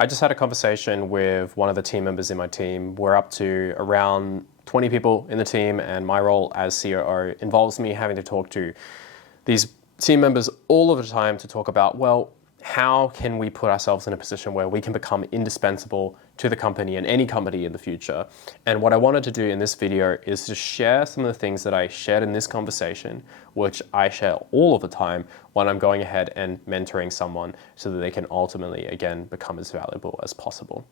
I just had a conversation with one of the team members in my team. We're up to around 20 people in the team, and my role as COO involves me having to talk to these team members all of the time to talk about, well, how can we put ourselves in a position where we can become indispensable to the company and any company in the future? And what I wanted to do in this video is to share some of the things that I shared in this conversation, which I share all of the time when I'm going ahead and mentoring someone so that they can ultimately, again, become as valuable as possible.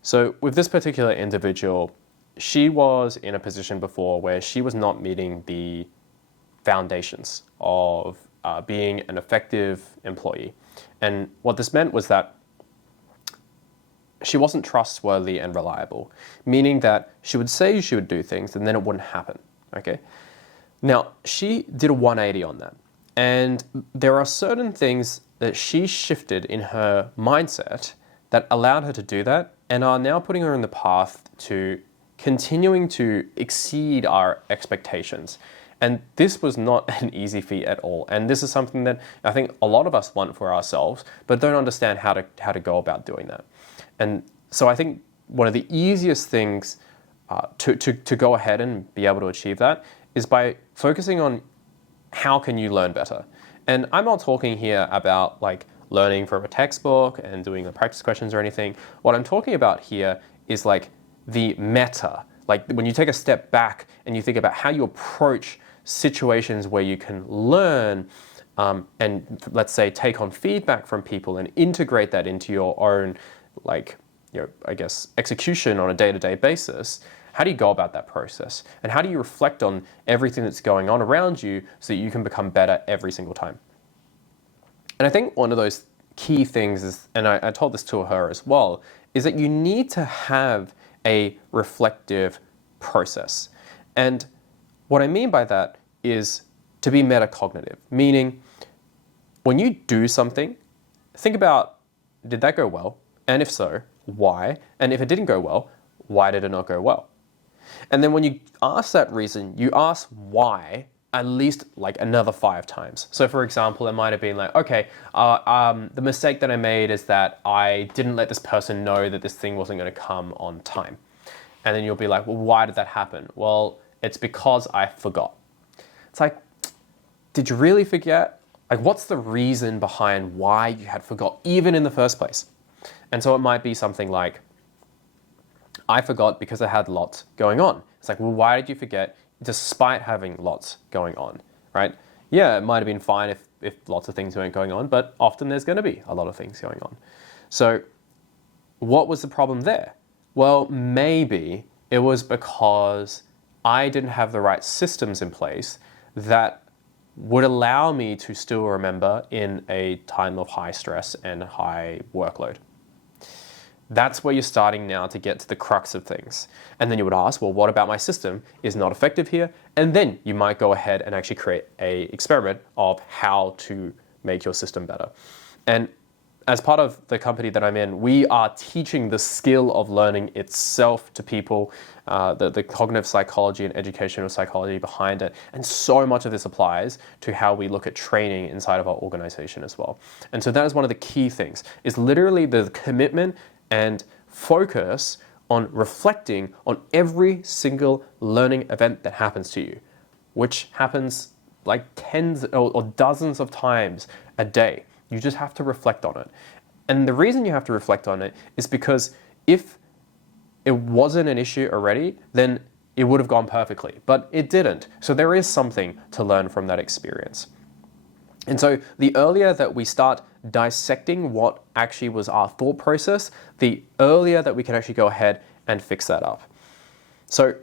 So with this particular individual, she was in a position before where she was not meeting the foundations of being an effective employee. And what this meant was that she wasn't trustworthy and reliable, meaning that she would say she would do things and then it wouldn't happen, okay? Now, she did a 180 on that. And there are certain things that she shifted in her mindset that allowed her to do that and are now putting her in the path to continuing to exceed our expectations. And this was not an easy feat at all. And this is something that I think a lot of us want for ourselves, but don't understand how to go about doing that. And so I think one of the easiest things to go ahead and be able to achieve that is by focusing on how can you learn better. And I'm not talking here about like learning from a textbook and doing the practice questions or anything. What I'm talking about here is like the meta, like when you take a step back and you think about how you approach situations where you can learn and let's say take on feedback from people and integrate that into your own I guess execution on a day-to-day basis. How do you go about that process? And how do you reflect on everything that's going on around you so that you can become better every single time? And I think one of those key things is, and I told this to her as well, is that you need to have a reflective process. And what I mean by that is to be metacognitive, meaning when you do something, think about, did that go well? And if so, why? And if it didn't go well, why did it not go well? And then when you ask that reason, you ask why at least like another 5 times. So for example, it might have been like, okay, the mistake that I made is that I didn't let this person know that this thing wasn't going to come on time. And then you'll be like, well, why did that happen? Well, it's because I forgot. It's like, did you really forget? Like, what's the reason behind why you had forgot even in the first place? And so it might be something like, I forgot because I had lots going on. It's like, well, why did you forget despite having lots going on, right? Yeah, it might have been fine if lots of things weren't going on, but often there's going to be a lot of things going on. So what was the problem there? Well, maybe it was because I didn't have the right systems in place that would allow me to still remember in a time of high stress and high workload. That's where you're starting now to get to the crux of things. And then you would ask, well, what about my system is not effective here? And then you might go ahead and actually create an experiment of how to make your system better. And as part of the company that I'm in, we are teaching the skill of learning itself to people, the cognitive psychology and educational psychology behind it. And so much of this applies to how we look at training inside of our organization as well. And so that is one of the key things, is literally the commitment and focus on reflecting on every single learning event that happens to you, which happens like tens or dozens of times a day. You just have to reflect on it. And the reason you have to reflect on it is because if it wasn't an issue already, then it would have gone perfectly, but it didn't. So there is something to learn from that experience. And so the earlier that we start dissecting what actually was our thought process, the earlier that we can actually go ahead and fix that up. So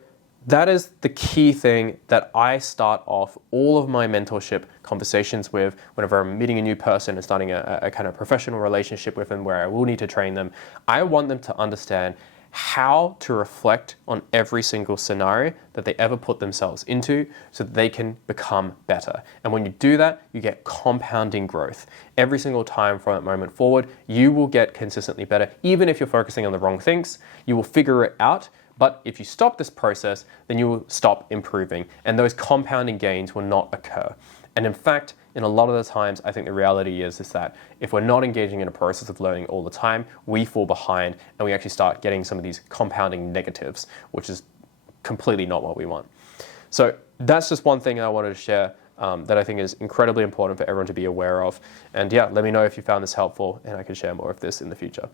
that is the key thing that I start off all of my mentorship conversations with whenever I'm meeting a new person and starting a kind of professional relationship with them where I will need to train them. I want them to understand how to reflect on every single scenario that they ever put themselves into so that they can become better. And when you do that, you get compounding growth. Every single time from that moment forward, you will get consistently better. Even if you're focusing on the wrong things, you will figure it out. But if you stop this process, then you will stop improving and those compounding gains will not occur. And in fact, in a lot of the times, I think the reality is that if we're not engaging in a process of learning all the time, we fall behind and we actually start getting some of these compounding negatives, which is completely not what we want. So that's just one thing I wanted to share that I think is incredibly important for everyone to be aware of. And yeah, let me know if you found this helpful and I can share more of this in the future.